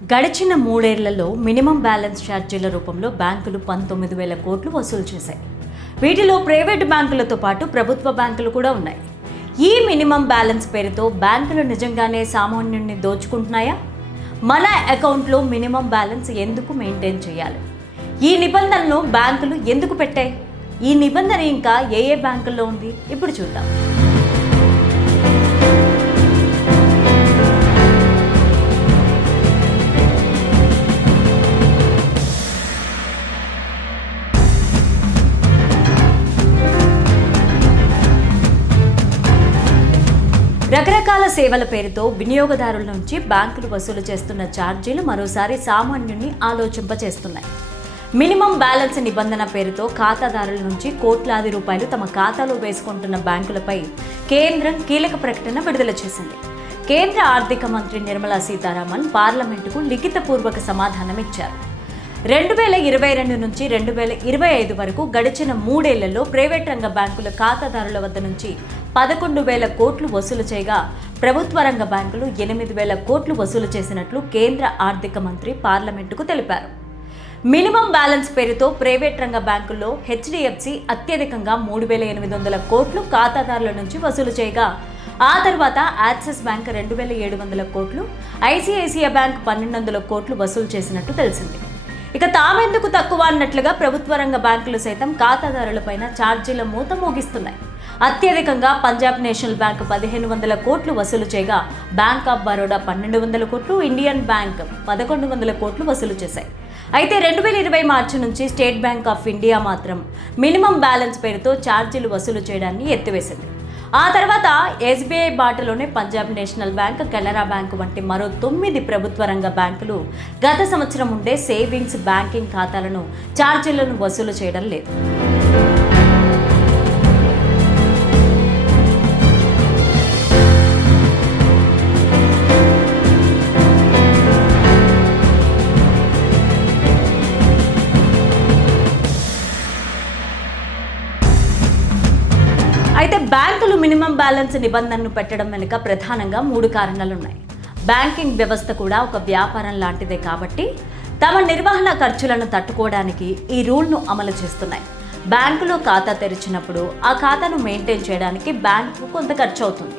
గడిచిన 3 ఏళ్లలో minimum balance ఛార్జీల రూపంలో బ్యాంకులు 19,000 కోట్లు వసూలు చేశాయి. వీటిలో ప్రైవేటు బ్యాంకులతో పాటు ప్రభుత్వ బ్యాంకులు కూడా ఉన్నాయి. ఈ మినిమం బ్యాలెన్స్ పేరుతో బ్యాంకులు నిజంగానే సామాన్యుడిని దోచుకుంటున్నాయా? మన అకౌంట్లో మినిమం బ్యాలెన్స్ ఎందుకు మెయింటైన్ చేయాలి? ఈ నిబంధనలు బ్యాంకులు ఎందుకు పెట్టాయి? ఈ నిబంధన ఇంకా ఏ బ్యాంకుల్లో ఉంది? ఇప్పుడు చూద్దాం. రకరకాల సేవల పేరుతో వినియోగదారుల నుంచి బ్యాంకులు వసూలు చేస్తున్న ఛార్జీలు మరోసారి సామాన్యుడిని ఆలోచింపచేస్తున్నాయి. మినిమం బ్యాలెన్స్ నిబంధన పేరుతో ఖాతాదారుల నుంచి కోట్లాది రూపాయలు తమ ఖాతాలో వేసుకుంటున్న బ్యాంకులపై కేంద్రం కీలక ప్రకటన విడుదల చేసింది. కేంద్ర ఆర్థిక మంత్రి నిర్మలా సీతారామన్ పార్లమెంటుకు లిఖితపూర్వక సమాధానం ఇచ్చారు. 2022 నుంచి 2025 వరకు గడిచిన 3 ఏళ్లలో ప్రైవేట్ రంగ బ్యాంకుల ఖాతాదారుల వద్ద నుంచి 11,000 కోట్లు వసూలు చేయగా ప్రభుత్వ రంగ బ్యాంకులు 8,000 కోట్లు వసూలు చేసినట్లు కేంద్ర ఆర్థిక మంత్రి పార్లమెంటుకు తెలిపారు. మినిమం బ్యాలెన్స్ పేరుతో ప్రైవేట్ రంగ బ్యాంకుల్లో హెచ్డిఎఫ్సి అత్యధికంగా 3,800 కోట్లు ఖాతాదారుల నుంచి వసూలు చేయగా ఆ తర్వాత యాక్సిస్ బ్యాంక్ 2,700 కోట్లు, ఐసిఐసిఐ బ్యాంక్ 1,200 కోట్లు వసూలు చేసినట్టు తెలిసింది. ఇక తామెందుకు తక్కువ అన్నట్లుగా ప్రభుత్వ రంగ బ్యాంకులు సైతం ఖాతాదారులపైన ఛార్జీల మూత మోగిస్తున్నాయి. అత్యధికంగా పంజాబ్ నేషనల్ బ్యాంక్ 1,500 కోట్లు వసూలు చేయగా బ్యాంక్ ఆఫ్ బరోడా 1,200 కోట్లు, ఇండియన్ బ్యాంక్ 1,100 కోట్లు వసూలు చేశాయి. అయితే 2020 మార్చి నుంచి స్టేట్ బ్యాంక్ ఆఫ్ ఇండియా మాత్రం మినిమం బ్యాలెన్స్ పేరుతో ఛార్జీలు వసూలు చేయడాన్ని ఎత్తివేసింది. ఆ తర్వాత ఎస్బీఐ బాటలోనే Punjab National Bank, Canara Bank వంటి మరో 9 ప్రభుత్వ రంగ బ్యాంకులు గత సంవత్సరం ఉండే సేవింగ్స్ బ్యాంకింగ్ ఖాతాలను ఛార్జీలను వసూలు చేయడం లేదు. అయితే బ్యాంకులు మినిమం బ్యాలెన్స్ నిబంధనను పెట్టడం వెనుక ప్రధానంగా 3 కారణాలున్నాయి. బ్యాంకింగ్ వ్యవస్థ కూడా ఒక వ్యాపారం లాంటిదే కాబట్టి తమ నిర్వహణ ఖర్చులను తట్టుకోవడానికి ఈ రూల్ను అమలు చేస్తున్నాయి. బ్యాంకులో ఖాతా తెరిచినప్పుడు ఆ ఖాతాను మెయింటైన్ చేయడానికి బ్యాంకు కొంత ఖర్చు అవుతుంది.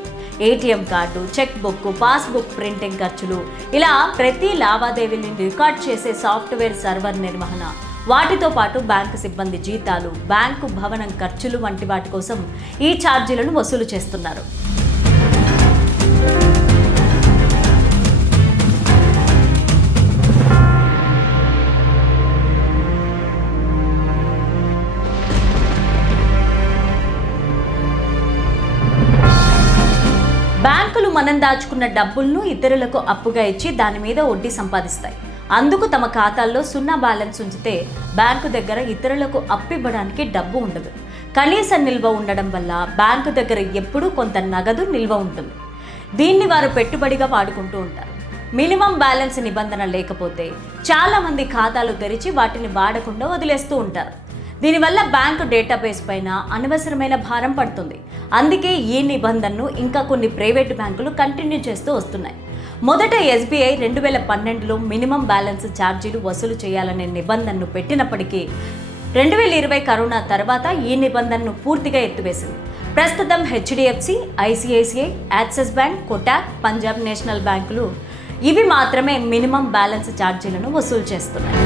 ATM card, cheque book, passbook printing ఖర్చులు, ఇలా ప్రతి లావాదేవీని రికార్డ్ చేసే సాఫ్ట్వేర్ సర్వర్ నిర్వహణ, వాటితో పాటు బ్యాంకు సిబ్బంది జీతాలు, బ్యాంకు భవనం ఖర్చులు వంటి వాటి కోసం ఈ ఛార్జీలను వసూలు చేస్తున్నారు. బ్యాంకులు మనం దాచుకున్న డబ్బులను ఇతరులకు అప్పుగా ఇచ్చి దాని మీద వడ్డీ సంపాదిస్తాయి. అందుకు తమ ఖాతాల్లో 0 బ్యాలెన్స్ ఉంచితే బ్యాంకు దగ్గర ఇతరులకు అప్పు ఇవ్వడానికి డబ్బు ఉండదు. కనీస నిల్వ ఉండడం వల్ల బ్యాంకు దగ్గర ఎప్పుడూ కొంత నగదు నిల్వ ఉంటుంది. దీన్ని వారు పెట్టుబడిగా వాడుకుంటూ ఉంటారు. మినిమం బ్యాలెన్స్ నిబంధన లేకపోతే చాలామంది ఖాతాలు తెరిచి వాటిని వాడకుండా వదిలేస్తూ ఉంటారు. దీనివల్ల బ్యాంకు డేటాబేస్ పైన అనవసరమైన భారం పడుతుంది. అందుకే ఈ నిబంధనను ఇంకా కొన్ని ప్రైవేటు బ్యాంకులు కంటిన్యూ చేస్తూ వస్తున్నాయి. మొదట ఎస్బీఐ 2012లో మినిమం బ్యాలెన్స్ ఛార్జీలు వసూలు చేయాలనే నిబంధనను పెట్టినప్పటికీ 2020 కరోనా తర్వాత ఈ నిబంధనను పూర్తిగా ఎత్తివేసింది. ప్రస్తుతం HDFC, ICICI, axis bank, Kotak, Punjab national బ్యాంకులు ఇవి మాత్రమే మినిమం బ్యాలెన్స్ ఛార్జీలను వసూలు చేస్తున్నాయి.